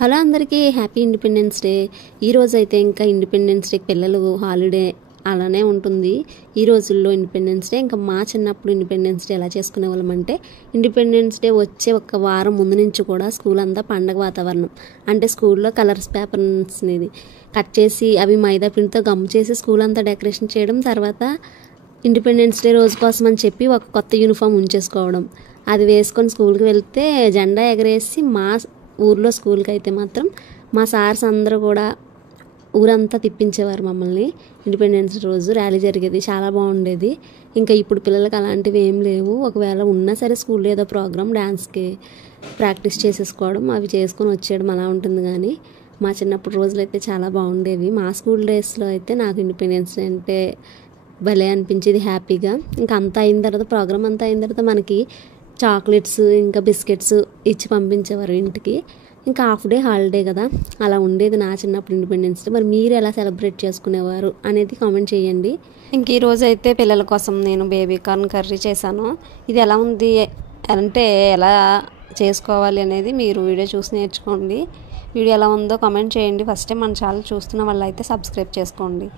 Hello అందరికీ happy independence day. ఈరోజు అయితే ఇంకా ఇండిపెండెన్స్ డే పిల్లలు హాలిడే అలానే ఉంటుంది. ఈ రోజుల్లో ఇండిపెండెన్స్ డే ఇంకా మా చిన్నప్పుడు ఇండిపెండెన్స్ డే ఎలా చేసుకునే వాళ్ళం అంటే, ఇండిపెండెన్స్ డే వచ్చే ఒక వారం ముందు నుంచి కూడా స్కూల్ అంతా పండగ వాతావరణం. అంటే స్కూల్లో కలర్స్ పేపర్స్ని కట్ చేసి అవి మైదా పిండితో గమ్ చేసి స్కూల్ అంతా డెకరేషన్ చేయడం, తర్వాత ఇండిపెండెన్స్ డే రోజు కోసం అని చెప్పి ఒక కొత్త యూనిఫామ్ ఉంచేసుకోవడం, అది వేసుకొని స్కూల్కి వెళ్తే జెండా ఎగరేసి మా ఊర్లో స్కూల్కి అయితే మాత్రం మా సార్స్ అందరూ కూడా ఊరంతా తిప్పించేవారు మమ్మల్ని. ఇండిపెండెన్స్ రోజు ర్యాలీ జరిగేది, చాలా బాగుండేది. ఇంకా ఇప్పుడు పిల్లలకి అలాంటివి ఏం లేవు. ఒకవేళ ఉన్నా సరే స్కూల్లో ఏదో ప్రోగ్రామ్ డ్యాన్స్కి ప్రాక్టీస్ చేసేసుకోవడం, అవి చేసుకొని వచ్చేయడం అలా ఉంటుంది. కానీ మా చిన్నప్పుడు రోజులు అయితే చాలా బాగుండేవి. మా స్కూల్ డేస్లో అయితే నాకు ఇండిపెండెన్స్ డే అంటే భలే అనిపించేది, హ్యాపీగా. ఇంకా అంతా అయిన తర్వాత, ప్రోగ్రామ్ అంతా అయిన తర్వాత మనకి చాక్లెట్స్ ఇంకా బిస్కెట్స్ ఇచ్చి పంపించేవారు ఇంటికి. ఇంకా హాఫ్ డే హాలిడే కదా, అలా ఉండేది నా చిన్నప్పుడు ఇండిపెండెన్స్ డే. మరి మీరు ఎలా సెలబ్రేట్ చేసుకునేవారు అనేది కామెంట్ చేయండి. ఇంక ఈరోజు అయితే పిల్లల కోసం నేను బేబీ కార్న్ కర్రీ చేశాను. ఇది ఎలా ఉంది అంటే ఎలా చేసుకోవాలి అనేది మీరు వీడియో చూసి నేర్చుకోండి. వీడియో ఎలా ఉందో కామెంట్ చేయండి. ఫస్ట్ టైం మన ఛానల్ చూస్తున్న వాళ్ళు అయితే సబ్స్క్రైబ్ చేసుకోండి.